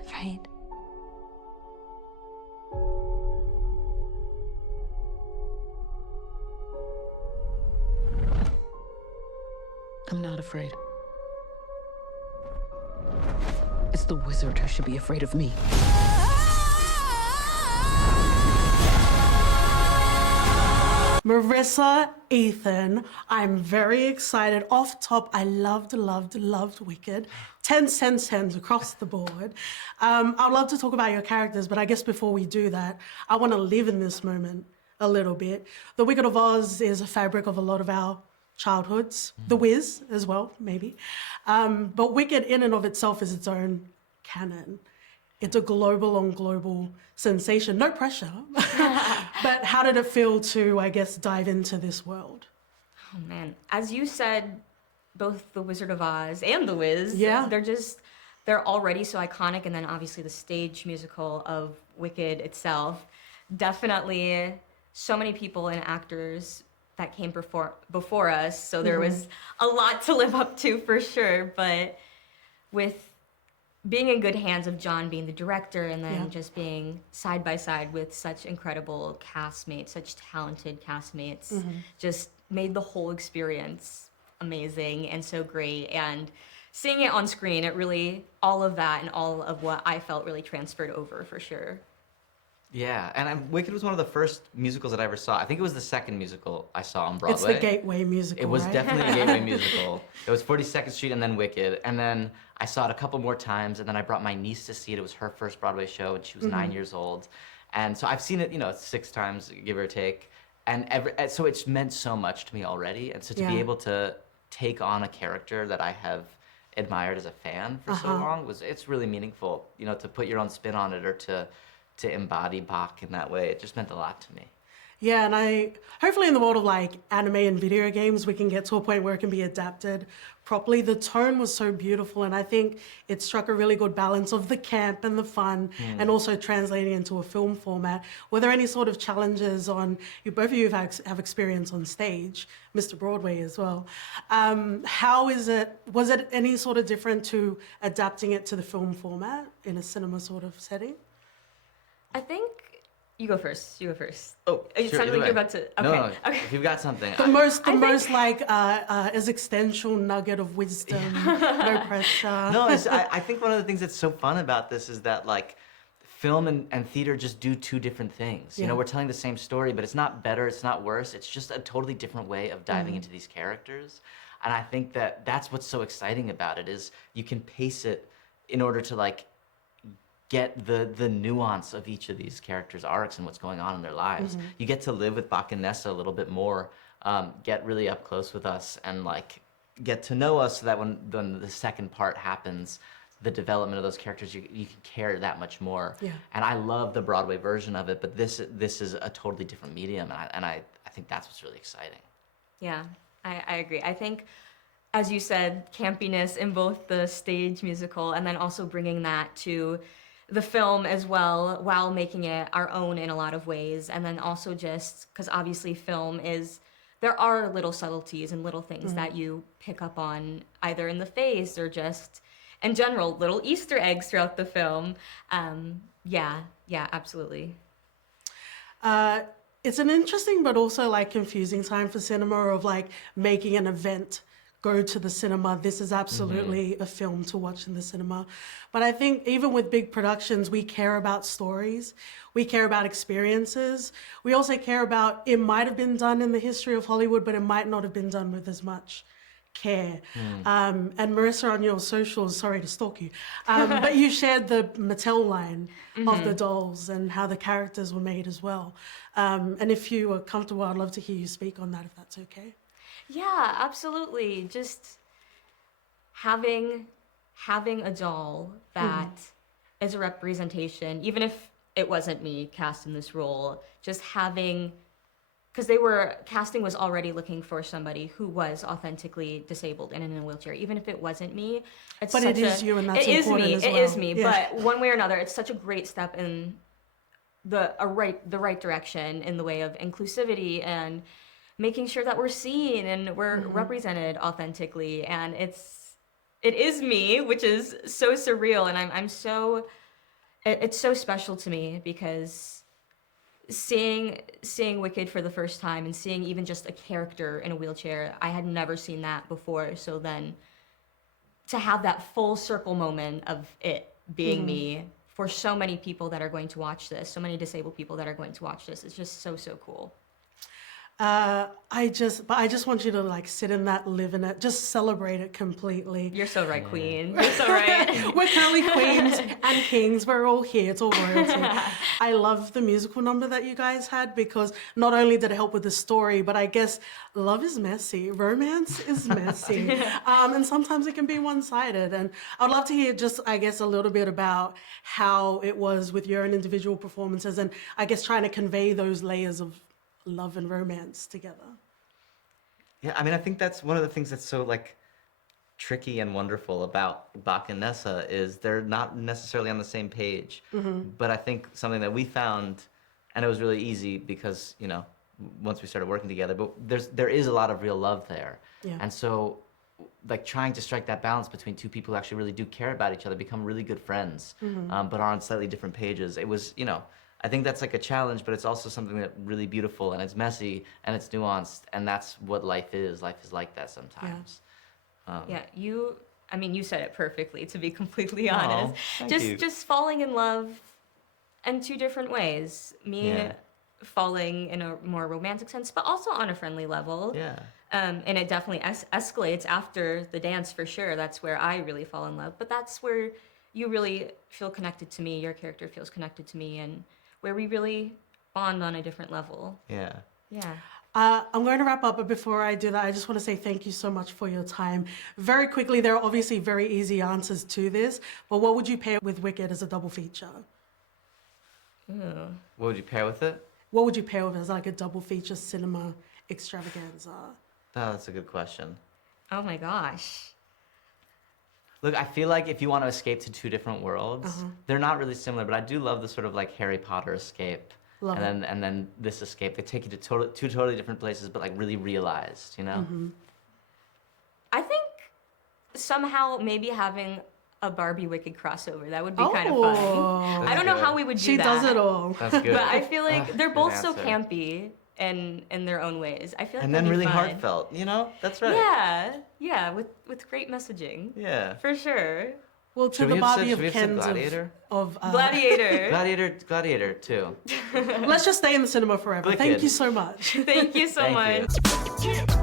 afraid. I'm not afraid. It's the wizard who should be afraid of me. Marissa, Ethan, I'm very excited. Off top, I loved Wicked. 10s, 10s, 10s across the board. I'd love to talk about your characters, but I guess before we do that, I want to live in this moment a little bit. The Wicked of Oz is a fabric of a lot of our childhoods. The Wiz as well, maybe. But Wicked in and of itself is its own canon. It's a global sensation. No pressure. But how did it feel to, I guess, dive into this world? Oh man, as you said, both The Wizard of Oz and The Wiz, yeah, they're already so iconic, and then obviously the stage musical of Wicked itself. Definitely so many people and actors that came before us, so there was a lot to live up to for sure, but with being in good hands of John being the director and then just being side by side with such incredible castmates, such talented castmates, just made the whole experience amazing and so great. And seeing it on screen, it really, all of that and all of what I felt really transferred over for sure. Yeah, and Wicked was one of the first musicals that I ever saw. I think it was the second musical I saw on Broadway. It's the gateway musical, It was right? definitely a gateway musical. It was 42nd Street and then Wicked. And then I saw it a couple more times, and then I brought my niece to see it. It was her first Broadway show, and she was 9 years old. And so I've seen it, 6 times, give or take. And so it's meant so much to me already. And so to be able to take on a character that I have admired as a fan for so long, it's really meaningful, to put your own spin on it or to embody Bach in that way. It just meant a lot to me. Yeah, and hopefully in the world of like anime and video games, we can get to a point where it can be adapted properly. The tone was so beautiful, and I think it struck a really good balance of the camp and the fun, and also translating into a film format. Were there any sort of challenges both of you have experience on stage, Mr. Broadway as well. Was it any sort of different to adapting it to the film format in a cinema sort of setting? I think you go first. Oh, it sure, sounded like way. you're about to. Okay. No, Okay. if you've got something. The most existential nugget of wisdom, no pressure. No, I think one of the things that's so fun about this is that like film and theater just do two different things. We're telling the same story, but it's not better, it's not worse. It's just a totally different way of diving into these characters. And I think that's what's so exciting about it is you can pace it in order to like get the nuance of each of these characters' arcs and what's going on in their lives. You get to live with Bach and Nessa a little bit more, get really up close with us and like get to know us so that when the second part happens, the development of those characters, you can care that much more. Yeah. And I love the Broadway version of it, but this is a totally different medium, and I think that's what's really exciting. Yeah, I agree. I think, as you said, campiness in both the stage musical and then also bringing that to the film as well, while making it our own in a lot of ways. And then also just, because obviously film there are little subtleties and little things that you pick up on either in the face or just, in general, little Easter eggs throughout the film. Yeah, absolutely. It's an interesting but also like confusing time for cinema of like making an event go to the cinema. This is absolutely a film to watch in the cinema. But I think even with big productions, we care about stories. We care about experiences. We also care about, it might have been done in the history of Hollywood, but it might not have been done with as much care. And Marissa, on your socials, sorry to stalk you, but you shared the Mattel line of the dolls and how the characters were made as well. And if you are comfortable, I'd love to hear you speak on that, if that's okay. Yeah, absolutely. Just having a doll that is a representation, even if it wasn't me cast in this role, just having, because casting was already looking for somebody who was authentically disabled and in a wheelchair, even if it wasn't me. But it is you, and that's important as well. It is me, Yeah. but one way or another, it's such a great step in the right direction in the way of inclusivity and making sure that we're seen and we're represented authentically. And it is me, which is so surreal. And I'm so it's so special to me because seeing Wicked for the first time and seeing even just a character in a wheelchair, I had never seen that before. So then to have that full circle moment of it being me for so many people that are going to watch this, so many disabled people that are going to watch this, it's just so, so cool. I just want you to like sit in that, live in it, just celebrate it completely. You're so right, Queen. You're so right. We're currently queens and kings. We're all here. It's all royalty. I love the musical number that you guys had because not only did it help with the story, but I guess love is messy. Romance is messy. And sometimes it can be one-sided. And I'd love to hear just, I guess, a little bit about how it was with your own individual performances and I guess trying to convey those layers of love and romance together. Yeah, I mean, I think that's one of the things that's so like tricky and wonderful about Bach and Nessa is they're not necessarily on the same page. But I think something that we found, and it was really easy because, you know, once we started working together, but there is a lot of real love there. Yeah. And so like trying to strike that balance between two people who actually really do care about each other, become really good friends, but are on slightly different pages. It was, you know, I think that's like a challenge, but it's also something that really beautiful and it's messy and it's nuanced, and that's what life is. Life is like that sometimes. Yeah, you said it perfectly, to be completely honest. Thank you. Just falling in love in two different ways. Me falling in a more romantic sense, but also on a friendly level. Yeah. And it definitely escalates after the dance for sure. That's where I really fall in love. But that's where you really feel connected to me, your character feels connected to me, and where we really bond on a different level. Yeah. Yeah. I'm going to wrap up, but before I do that, I just want to say thank you so much for your time. Very quickly, there are obviously very easy answers to this, but what would you pair with Wicked as a double feature? What would you pair with it? What would you pair with as like a double feature cinema extravaganza? Oh, that's a good question. Oh my gosh. Look, I feel like if you want to escape to two different worlds, they're not really similar, but I do love the sort of like Harry Potter escape. Love and then this escape. They take you to two totally different places, but like really realized, you know? I think somehow maybe having a Barbie Wicked crossover, that would be kind of fun. I don't know how we would do She that. does it all. That's good. But I feel like they're Good both so answer. campy in their own ways. I feel like And that'd then be really fun. heartfelt, you know? That's right. Yeah, with great messaging. Yeah. For sure. Well, to Should the we have Barbie said- of should we have said Ken's Gladiator? of Gladiator. Gladiator too. let's just stay in the cinema forever. Thank Wicked. you so much. Thank you so Thank much. you.